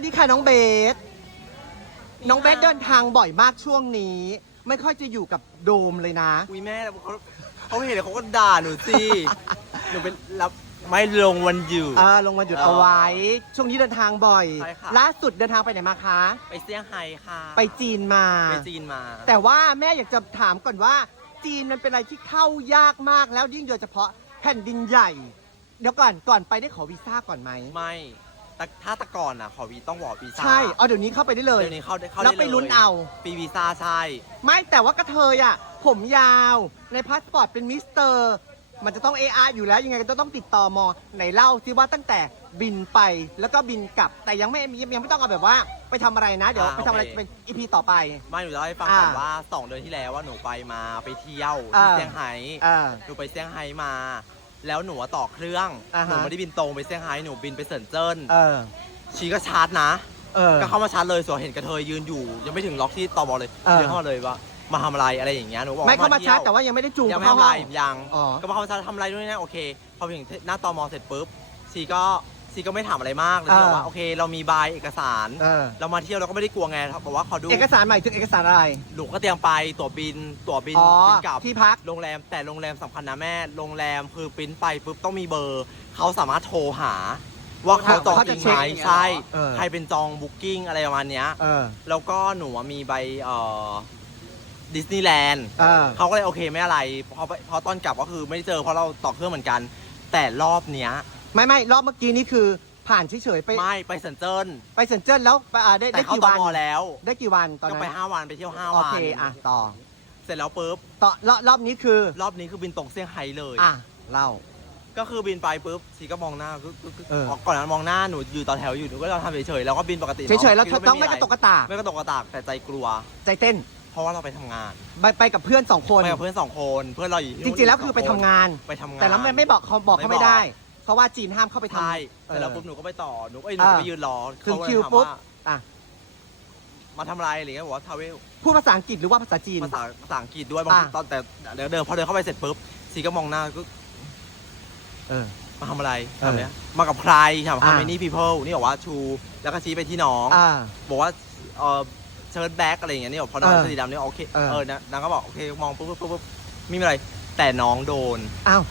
วัสดีค่ะน้องเบส น้องเบสเดินทางบ่อยมากช่วงนี้ ไม่ค่อยจะอยู่กับโดมเลยนะ อุ้ยแม่เขาเขาเห็นแล้วเขาก็ด่าหนูสิ หนูเป็นรับไม่ลงวันอยู่อ่าลงมาหยุดเอาไว้ ช่วงนี้เดินทางบ่อย ใช่ค่ะ ล่าสุดเดินทางไปไหนมาคะ ไปเซี่ยงไฮ้ค่ะไปจีนมา ไปจีนมาแต่ว่าแม่อยากจะถามก่อนว่า จีนมันเป็นอะไรที่เข้ายากมากแล้วยิ่งโดยเฉพาะแผ่นดินใหญ่ เดี๋ยวก่อนก่อนไปได้ขอวีซ่าก่อนไหม ไม่ แต่ถ้าแตะก่อนอะ ขอวีต้องบอกวีซ่าใช่ เอาเดี๋ยวนี้เข้าไปได้เลย เดี๋ยวนี้เข้าได้เข้าแล้วได้ไปเลยลุ้นเอาปีวีซ่าใช่ ไม่แต่ว่ากระเทยอะ ผมยาวในพาสปอร์ตเป็นมิสเตอร์ มันจะต้อง AR อยู่แล้วยังไงก็ต้องติดต่อมอไหนเล่าสิว่าตั้งแต่บินไปแล้วก็บินกลับแต่ยังไม่ยังไม่ต้องเอาแบบว่าไปทำอะไรนะ เดี๋ยวอ่าไปทำอะไรโอเค เป็นอีพีต่อไป ไม่หนูจะเล่าให้ฟังอ่าก่อนว่าสองเดือนที่แล้วว่าหนูไปมาไปเที่ยวอ่าที่เซี่ยงไฮ้อ่าหนูไปเซี่ยงไฮ้มา แล้วหนูอะต่อเครื่องอ่าฮะ หนูไม่ได้บินตรงไปเซี่ยงไฮ้หนูบินไปเซินเจิ้นเออ ชีก็ชาร์จนะ เออ ก็เข้ามาชาร์จเลยส่วนเห็นกระเทยยืนอยู่ ยังไม่ถึงล็อกที่ตบเลยเออ เดินเข้ามาเลยว่ามาทำอะไรอะไรอย่างเงี้ยหนูบอกไม่เข้ามาที่ชายวร์จแต่ว่ายังไม่ได้จูงยังไม่เข้าทำห้อะไรอง ยังอ๋อ ก็มาเข้ามาชาร์จทำอะไรด้วยนะโอเคพอไปถึงหน้าตมเสร็จปุ๊บชีก็ ชีก็ไม่ถามอะไรมากเลยอ่าชีบอกว่าโอเค เรามีใบเอกสาร เออเรามาเที่ยวเราก็ไม่ได้กลัวไงบอกว่าขอดูเอกสารใหม่ถึงเอกสารอะไรหนูก็เตรียมไปตั๋วบินตั๋วบินอ๋อ บินกลับ ที่พัก โรงแรมแต่โรงแรมสำคัญนะแม่ โรงแรมคือปริ้นไปปุ๊บต้องมีเบอร์ เขาสามารถโทรหา ว่าเขาจองเขาจจะริงเช็คไหมใช่เออ ใครเป็นจองบุ๊กิ้งอะไรประมาณเนี้ย เออ แล้วก็หนูอะมีใบเอ่อดิสนีย์แลนด์เออ เขาก็เลยโอเคไม่อะไรพอไปพอตอนกลับก็คือไม่ได้เจอเพราะเราต่อเครื่องเหมือนกัน แต่รอบเนี้ย ไม่ไม่รอบเมื่อกี้นี่คือผ่านเฉยๆไปไม่ไปเซนเจิ้นไปเซนเจิ้นแล้วไปอ่าได้แต่ได้เขากี่ตวันมแล้วได้กี่วันตอนก็นั้นไปห้าวันไปเที่ยวห้าโอวันเคอะต่อเสร็จแล้วปุ๊บต่อรอบรอบนี้คือรอบนี้คือบินตรงเซี่ยงไฮ้เลย อะเล่า ก็คือบินไปปุ๊บชีก็มองหน้าก็ก็ก็เออก่อนนั้นมองหน้าหนูอยู่ต่อแถวอยู่หนูก็เราทำเฉยๆแล้วก็บินปกติเฉยๆแล้วคิดว่าต้องไม่อะกระตกกระตากไม่กระตกกระตากแต่ใจกลัว ใจเต้นเพราะว่าเราไปทำงานไปไปกับเพื่อนสองคน ไปกับเพื่อนสองคนเพื่อนเราอยู่ที่จนู่นริงๆแล้วกคือไปสทำงงาน ไปทำงาน แต่เราไม่ไม่บอกเขาบอกเขาไม่ไม่บอกได้ เพราะว่าจีนห้ามเข้าไปทำ ใช่เออแต่แล้วปุ๊บหนูก็ไปต่อหนูก็ไอ้ยหนูอ่าก็ไปยืนรอถึงเขาก็เลยคิวถามปุ๊บว่าอะ มาทำอะไรอะไรเงี้ยบอกว่าทาวเวลพูดภาษาอังกฤษหรือว่าภาษาจีน ภาษาภาษาอังกฤษด้วยบางทีอ่าตอนแต่เดี๋ยวเดินพอเดินเข้าไปเสร็จปุ๊บชีก็มองหน้าก็เออ มาทำอะไรเออทำเนี้ยมากับใครถามอ่าคำนี้ people นี่บอกว่าชูแล้วก็ชี้ไปที่น้อง อ่า บอกว่าเออเชิร์ตแบ็กอะไรอย่างเงี้ยนี่บอกพอน้องเออสีดำนี่โอเคเออ เออนะนางก็บอกโอเคมองปุ๊บปุ๊บปุ๊บปุ๊บไม่มีอะไร แต่น้องโดน อ้าว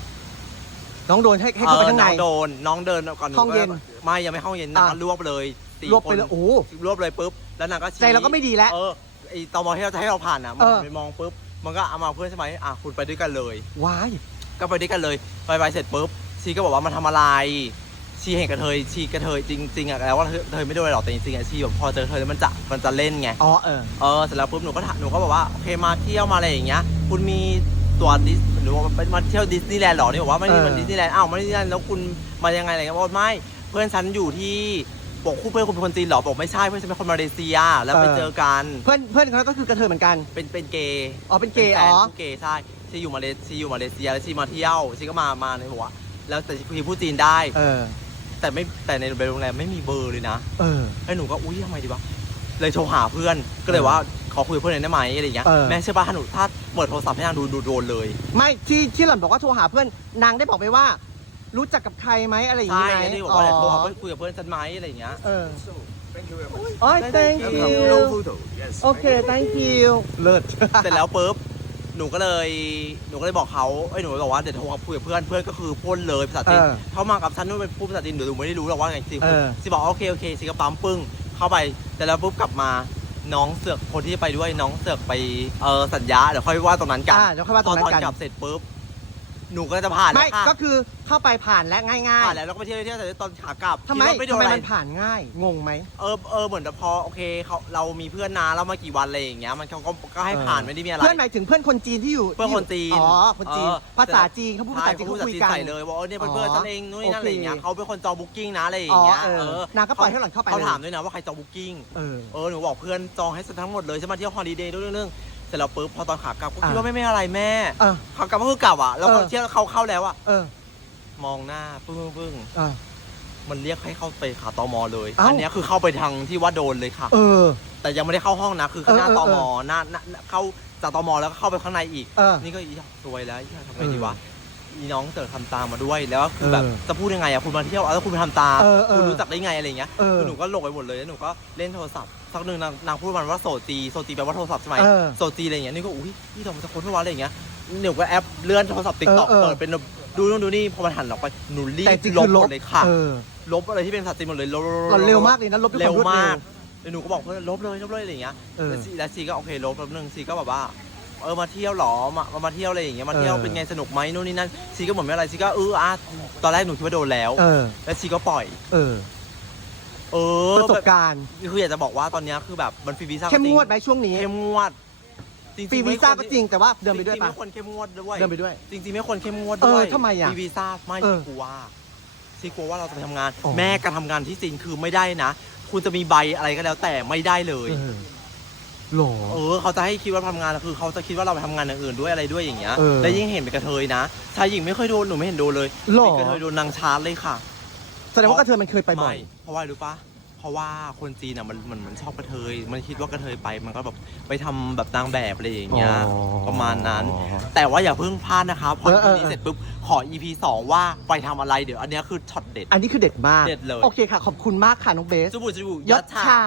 น้องโดนให้ให้เข้าไปออข้างในน้องโดนน้องเดินก่อนห้องเย็นไม่ยังไม่ห้องเย็นนางก็อะ รวบเลยสี่รวบคไปนเลยโอ้รวบเลยปุ๊บแล้วนางก็ชี้ใจเราก็ไม่ดีแล้วเออไอตอมอที่เราจะให้เราผ่านอะมันเออ ไปมองปุ๊บมันก็เอามาเพื่อนใช่ไหมอะคุณไปด้วยกันเลยว้าย ก็ไปด้วยกันเลยไปไปเสร็จปุ๊บชีก็บอกว่ามันทำอะไรชีเห็นกระเทยชีกระเทยจริงๆอะแล้วว่ากระเทยไม่โดนอะไรหรอกแต่จริงๆอะชีแบบพอเจอกระเทยแล้วมันจะมันจะเล่นไง อ๋อเออ เออเสร็จแล้วปุ๊บหนูก็ถามหนูก็บอกว่าโอเคมาเที่ยวมาอะไรอย่างเงี้ย คุณมีตัวดิสห รือว่าไปมาเที่ยวดิสนีย์แลนด์หรอนี่บอกว่าไม่ได้เออมาดิสนีย์แลนด์อ้าวไม่ได้ดิสนีย์แลนด์แล้วคุณมายังไงอะไรเงี้ยบอกไม่เพื่อนฉันอยู่ที่บอกคู่เพื่อนคุณเป็นคนจีนเหรอบอกไม่ใช่เพื่อนฉันเป็นคนมาเลเซีย แล้วไปเจอกันเพื่อนเพื่อนเขาก็คือกระเทยเหมือนกัน เป็นเป็นเกย์อ๋อเป็นเกย์แฟอ๋นอคู่เกย์ใช่ชีอยู่มาเลชีอยู่มาเลเซียแล้วชีมาเที่ยวชีก็มามาในหัวแล้วแต่ชีพูดจีนได้ เออ แต่ไม่แต่ในโรงแรมไม่มีเบอร์เลยนะ เออแล้วหนูก็อุ้ยทำไมดีวะเลยโทรหาเพื่อนก็เลยว่า ขอคุยกับเพื่อนหน่อยได้ไหมอะไรอย่างเงี้ยเออ แม่เชื่อป่ะถ้าหนูถ้าเปิดโทรศัพท์ให้นางดูดูโดนเลยไม่ที่ที่หล่อนบอกว่าโทรหาเพื่อนนางได้บอกไปว่า รู้จักกับใครไหมอะไรอย่างใช่นี้ไหมที่บอกว่าเนี่ยโทรหาเพื่อนคุยกับเพื่อนฉันไหมอะไรอย่างเงี้ย เออ So, thank you very much. โอ้ย thank Thank you No photo. Yes. โอเค thank you เลิศ เสร็จแล้วปุ๊บ หนูก็เลย หนูก็เลยบอกเขาเอ้ย หนูบอกว่าเดี๋ยวโทรคุยกับเพื่อน เพื่อนก็คือพ่นเลยภาษาจีนเออเขามากับฉันนู่นเป็นพูดภาษาจีนเดี๋ยวหนูไม่ได้รู้หรอกว่าไงจริงเออ สิบอกโอเคโอเคสิก็ปั๊มปึ้ง เข้าไป แต่แล้วปุ๊บกลับมา น้องเสือกคนที่ไปด้วยน้องเสือกไปเออสัญญาเดี๋ยวค่อยว่าตรงนั้นกันอ่าเดี๋ยวค่อยว่าตรงนั้นกัน ตอนกลับเสร็จปุ๊บ หนูก็จะผ่านไม่แล้วค่ะก็คือเข้าไปผ่านและง่าย ผ่านแล้วแล้วก็ไปเที่ยวเที่ยวแต่ตอนขากลับๆทำไมคิดว่าไม่โดทำนไมอะไรมันผ่านง่ายงงไหม เออเออเหมือนแต่พอโอเคเขาเรามีเพื่อนนาแล้วมากี่วันอะไรอย่างเงี้ยมันเขาก็ก็ให้เออผ่านไม่ได้มีอะไร เพื่อนหมายถึงเพื่อนคนจีนที่อยู่เพื่อนคนจีน อ๋อคนจีนเออภาษาจีนเขาพูดภาษาจีนใช่เขาคุยกัน ใส่เลยว่าเออเนี่ยเป็นเพื่อนอ๋อฉันเองนู่นนี่นั่นอะไรอย่างเงี้ยโอเคเขาเป็นคนจองบุ๊กิ้งนะอะไรอย่างเงี้ยอ๋อเออเออนางก็ปล่อยให้หล่อนเข้าไปเขาเลยถามด้วยนะว่าใครจองบุ๊กิ้ง เออ เออหนูบอกเพื่อนจองให้ทั้งหมดเลยฉันมาเที่ยวฮอลิเดย์ด้วยเรื่อง เสร็จแล้วปุ๊บพอตอนขากลับก็คิดอะว่าไม่ไม่อะไรแม่เออ ขากลับก็คือกลับอะแล้วก็เออ เที่ยวเขาเข้าแล้วอะเออมองหน้าปึ้งปึ้งเออ มันเรียกให้เข้าไปขาตมเลยเอ้า อันเนี้ยคือเข้าไปทางที่ว่าโดนเลยค่ะ เออ แต่ยังไม่ได้เข้าห้องนะคือเออหน้าเออตเออมหน้าหน้าเข้าจากตมแล้วก็เข้าไปข้างในอีก เออ นี่ก็อีทำไงดีวะเอออีน้องเต๋อทำตามมาด้วยแล้วก็คือแบบเออจะพูดยังไงอะคุณมาเที่ยวเอาแล้วคุณไปทำตามเออเออคุณรู้จักได้ไงอะไรเงี้ยเออคือหนูก็หลงไปหมดเลยแล้วหนูก็เล่นโทรศัพท์สักหนึ่งนางนางพูดมันว่าโซจีโซจีแปลว่าโทรศัพท์ใช่ไหมเออโซจีอะไรอย่างเงี้ยนี่ก็อุ้ยนี่ทำมันจะค้นไม่ว่าอะไรอย่างเงี้ยหนูก็แอปเลื่อนโทรศัพท์ติ๊กต็อกเออเออ เปิดเป็นแบบดูนู่นดูนี่พอมันหันออกไปหนูรีแต่บจริงลคืบอหลมบดเลยค่ะ เออลบอะไรที่เป็นภาษาจีนหมดเลยลบก่อนเร็วมากเลยนะลบด้วยคเร็วามวรวดเร็มาวกแล้วหนูก็บอกเพื่อนลบเลยลบเลยอะไรอย่างเงี้ยเออ แล้วซีแล้วซีก็โอเคลบแป๊บนึงซีก็แบบว่า เออมาเที่ยวเหรอมามามาเที่ยวอะไรอย่างเงี้ยมาเที่ยวเออ เป็นไงสนุกไหมนู่นนี่นั่นซีก็เหมือนไม่อะไรซีก็เอออะตอนแรกหนูคิดว่าโดนแล้ว เออ แล้วซีก็ปล่อย เออ เออประสบการณ์แบบคืออยากจะบอกว่าตอนเนี้ยคือแบบมันฟรีวีซ่าเข้มจริงวดไหมช่วงนี้เข้มงวดจริงๆฟรีวีซ่าก็จริงแต่ว่าเดินไปด้วยจริงๆปะไม่ควรเข้มงวดด้วย เดินไปด้วย จริงๆไม่ควรเข้มงวดเอด้อวยทำไมอะฟรีวีซ่าไม่เออซีกลัวซีกลัวว่าเราจะไปทำงาน อ๋อ แม่การทำงานที่จีนคือไม่ได้นะ คุณจะมีใบอะไรก็แล้วแต่ไม่ได้เลย เออ หรอ เออเขาจะให้คิดว่าทำงานคือเขาจะคิดว่าเราไปทำงานอย่างอื่นด้วยอะไรด้วยอย่างเงี้ยเออและยิ่งเห็นเป็นกระเทยนะชายหญิงไม่เคยโดนหนูไม่เห็นโดนเลยหรอ เป็นกระเทยโดนนางชาร์จเลยค่ะ แสดงว่ากระเทยมันเคยไปบ่อย ม่เพราะว่ารู้ปะเพราะว่าคนจีนอะมันมันมันชอบกระเทย มันคิดว่ากระเทยไปมันก็แบบไปทำแบบนางแบบอะไรอย่างเงี้ยอ๋อประมาณนั้น แต่ว่าอย่าเพิ่งพลาดนะคะพอ เออเอ EP อนี้เสร็จปุ๊บขอ EP 2ว่าไปทำอะไรเดี๋ยวอันเนี้ยคือช็อตเด็ด อันนี้คือเด็ดมาก เด็ดเลย โอเคค่ะ ขอบคุณมากค่ะ น้องเบส จูบุจูบุยศชา